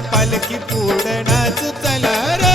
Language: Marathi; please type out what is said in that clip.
पालखी पूर्ण नाच. चला